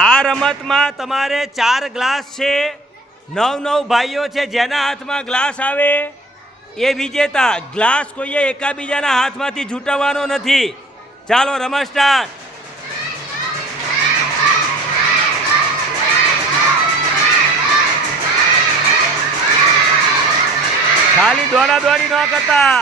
આ રમતમાં તમારે 4 ગ્લાસ છે, 9 ભાઈઓ છે. જેના હાથમાં ગ્લાસ આવે એ વિજેતા. ગ્લાસ કોઈએ એકાબીજાના હાથમાંથી છૂટવવાનો નથી. ચાલો રમત સ્ટાર્ટ. ખાલી દોડા દોડી ન કરતા.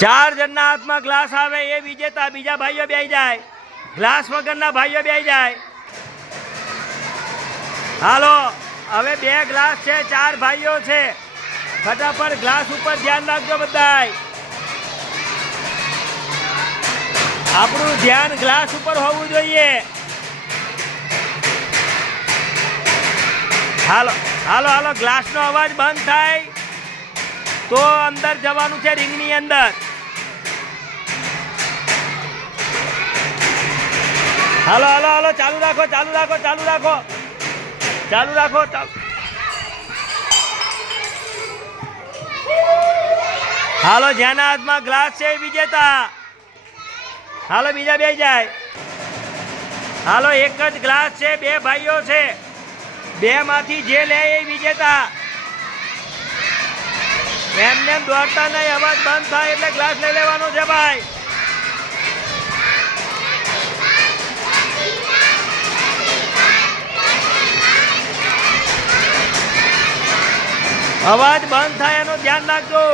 ચાર જણના હાથમાં ગ્લાસ આવે એ વિજેતા. બીજા ભાઈઓ બેસી જાય. ગ્લાસ વગરના ભાઈઓ બેસી જાય. હાલો, હવે 2 ગ્લાસ છે, 4 ભાઈઓ છે. ફટાફટ ગ્લાસ ઉપર ધ્યાન રાખજો બધાય. આપણું ધ્યાન ગ્લાસ ઉપર હોવું જોઈએ. હાલો હાલો હાલો, ગ્લાસનો અવાજ બંધ થાય તો અંદર જવાનું છે રિંગની અંદર. હાલો હાલો હાલો, ચાલુ રાખો ચાલુ રાખો ચાલુ રાખો ચાલુ રાખો. હાલો, જેના હાથમાં ગ્લાસ છે એ વિજેતા. હાલો, બીજા બે જાય. હાલો, એક જ ગ્લાસ છે, 2 ભાઈઓ છે. 2 માંથી જે લે એ વિજેતા. એમને દોડતા નહીં, અવાજ બંધ થાય એટલે ગ્લાસ લઈ લેવાનો છે ભાઈ. અવાજ બંધ થાય એનું ધ્યાન રાખજો.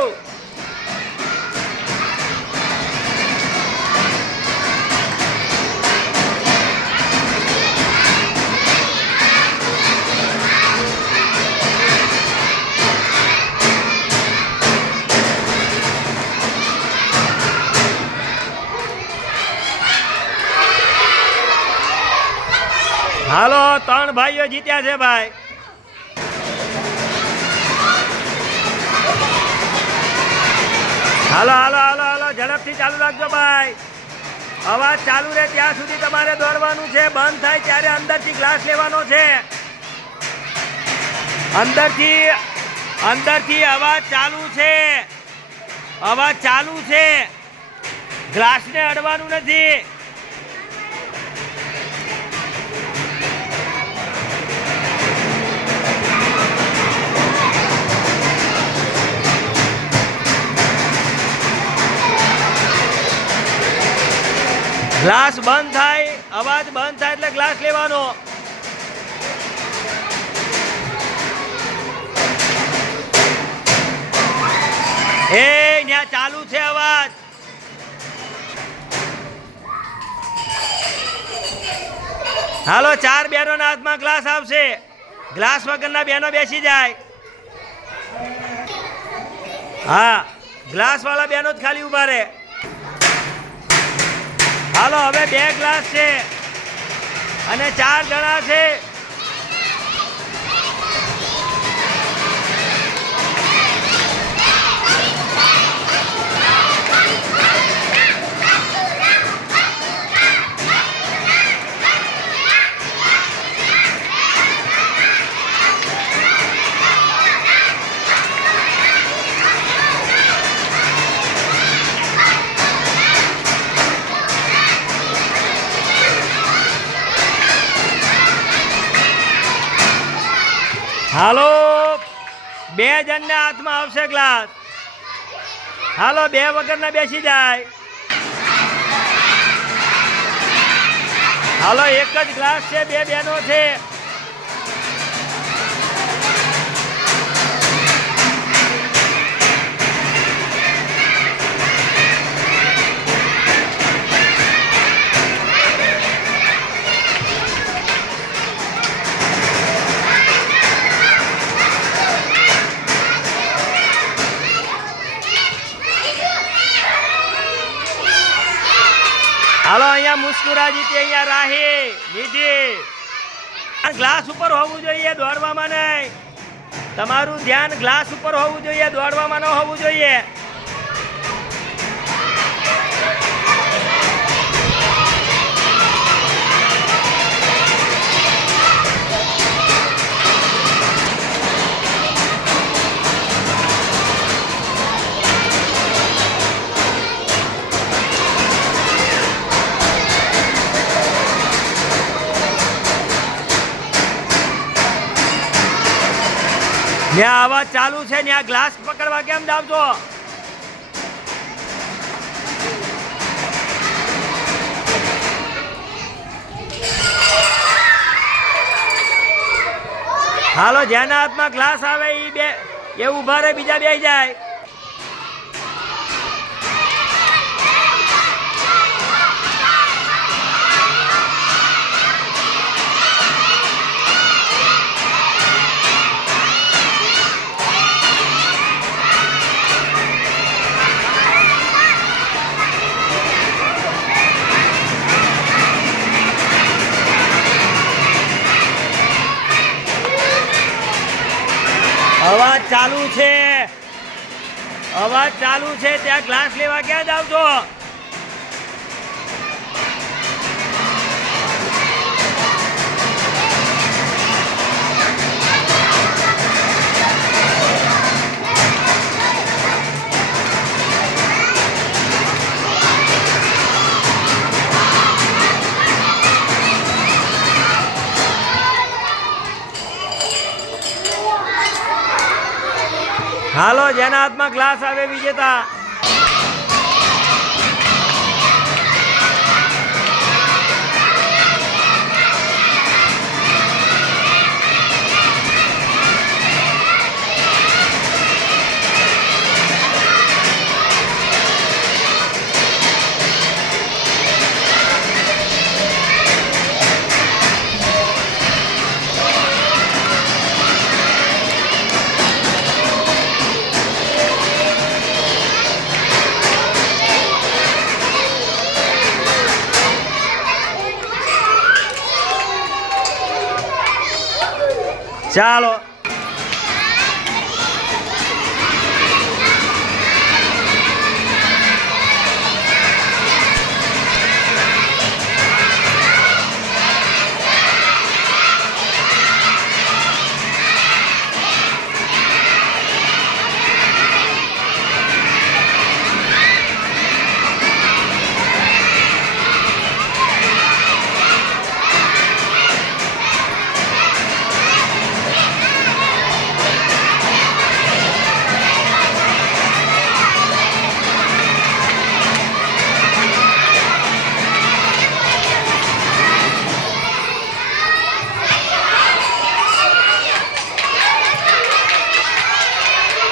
હાલો, 3 ભાઈઓ જીત્યા છે ભાઈ. હાલો હાલો હાલો હાલો, ઝડપથી ચાલુ રાખજો ભાઈ. અવાજ ચાલુ રહે ત્યાં સુધી તમારે દોડવાનું છે. બંધ થાય ત્યારે અંદરથી ગ્લાસ લેવાનો છે. અંદરથી અવાજ ચાલુ છે. અવાજ ચાલુ છે. ગ્લાસને અડવાનું નથી. ગ્લાસ બંધ થાય, અવાજ બંધ થાય એટલે ગ્લાસ લેવાનો. ત્યાં ચાલુ છે અવાજ. હાલો, 4 બહેનોના હાથમાં ગ્લાસ આવશે. ગ્લાસ વગરના બહેનો બેસી જાય. હા, ગ્લાસ વાળા બહેનો જ ખાલી ઉભા રહે. હાલો, હવે 2 ગ્લાસ છે અને 4 જણા છે. હાલો, 2 જણના હાથમાં આવશે ગ્લાસ. હાલો, 2 વગરના બેસી જાય. હાલો, એક જ ગ્લાસ છે, 2 બહેનો છે. હાલો, અહીંયા મુસ્કુરા જીતી, અહીંયા રાહી નિધિ. ગ્લાસ ઉપર હોવું જોઈએ, દોડવામાં નહીં. તમારું ધ્યાન ગ્લાસ ઉપર હોવું જોઈએ, દોડવામાં ન હોવું જોઈએ. ત્યાં અવાજ ચાલુ છે, ત્યાં ગ્લાસ પકડવા કેમ જાવ છો? હાલો, જેના હાથમાં ગ્લાસ આવે એ ઊભા રહે, બીજા બેસી જાય. અવાજ ચાલુ છે, અવાજ ચાલુ છે. ત્યાં ગ્લાસ લેવા ક્યાં જાવ છો? હાલો, જેના હાથમાં ગ્લાસ આવે વિજેતા. ચાલો,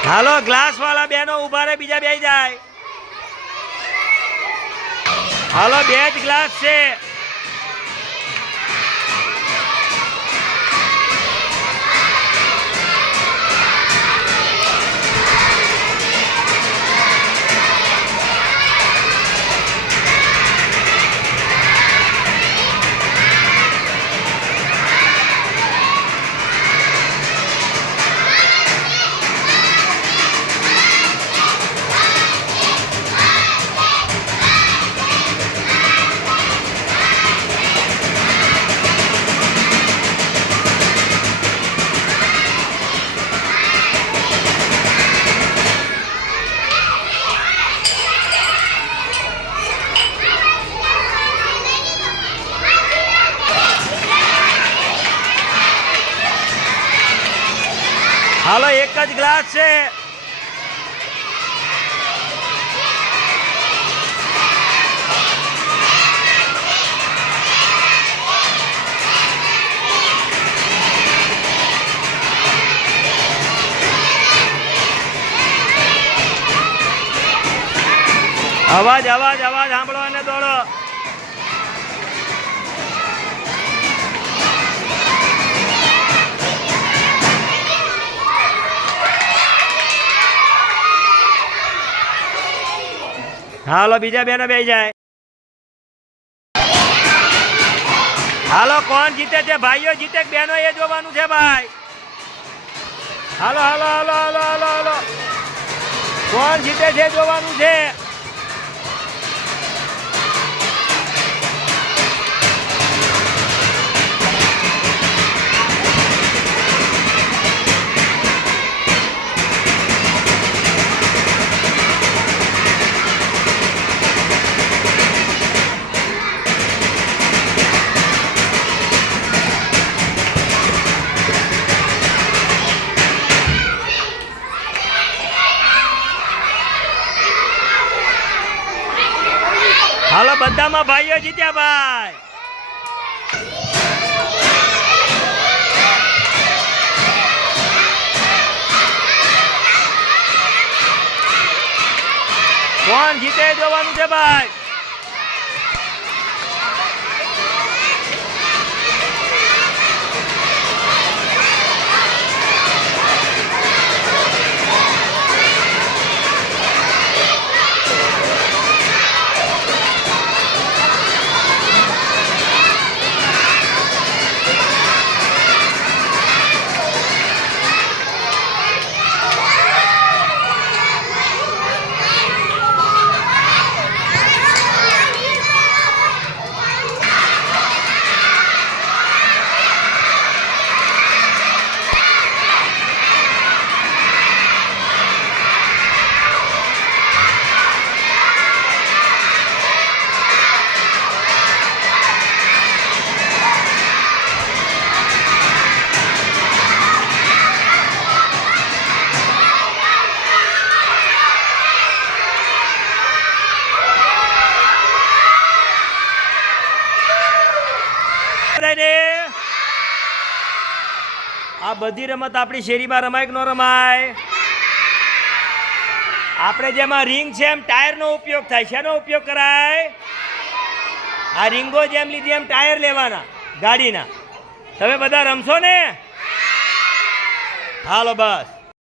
હાલો, ગ્લાસ વાળા બેનો ઉભા રહે, બીજા બેસી જાય. હાલો, 2 જ ગ્લાસ છે. હાલો, 1 જ ગ્લાસ છે. અવાજ અવાજ અવાજ સાંભળો અને દોડો. હાલો, બીજા બેનો બેસી જાય. હાલો, કોણ જીતે છે? ભાઈઓ જીતે કે બહેનો એ જોવાનું છે ભાઈ. હાલો હાલો હાલો હાલો હાલો હાલો કોણ જીતે છે જોવાનું છે. હાલો બધામાં ભાઈઓ જીત્યા ભાઈ. કોણ જીતે જોવાનું છે ભાઈ. આ બધી રમત આપણી શેરીમાં રમાય કે ન રમાય. આપણે જેમાં રિંગ છે એમ ટાયરનો ઉપયોગ થાય. શેનો ઉપયોગ કરાય. આ રીંગો જેમ લીધી એમ ટાયર લેવાના ગાડીના. તમે બધા રમશો ને. હાલો બસ.